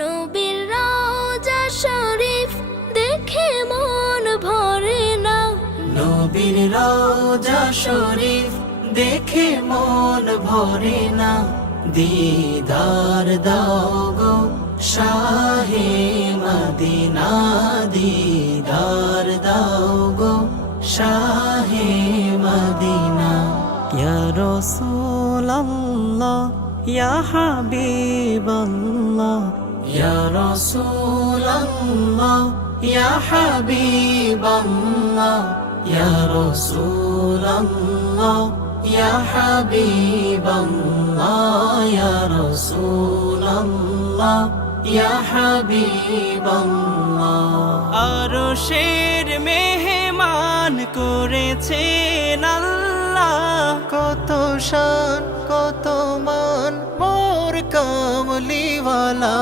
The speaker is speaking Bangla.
নবীর রওজা শরীফ দেখে মন ভরে না, নবীর রওজা শরীফ দেখে মন ভরে না। দিদার দাও গো শাহে মদিনা, দিদার দাও গো শাহে মদিনা। ইয়া রাসূলাল্লাহ ইয়া হাবিবাল্লাহ, ইয়া রাসূলাল্লাহ ইয়া হাবিবাল্লাহ, ইয়া রাসূলাল্লাহ ইয়া হাবিবাল্লাহ, ইয়া রাসূলাল্লাহ ইয়া হাবিবাল্লাহ। আরশের মেহমান করেছেন আল্লাহ, কত শান কত মান মোর কামলিওয়ালা।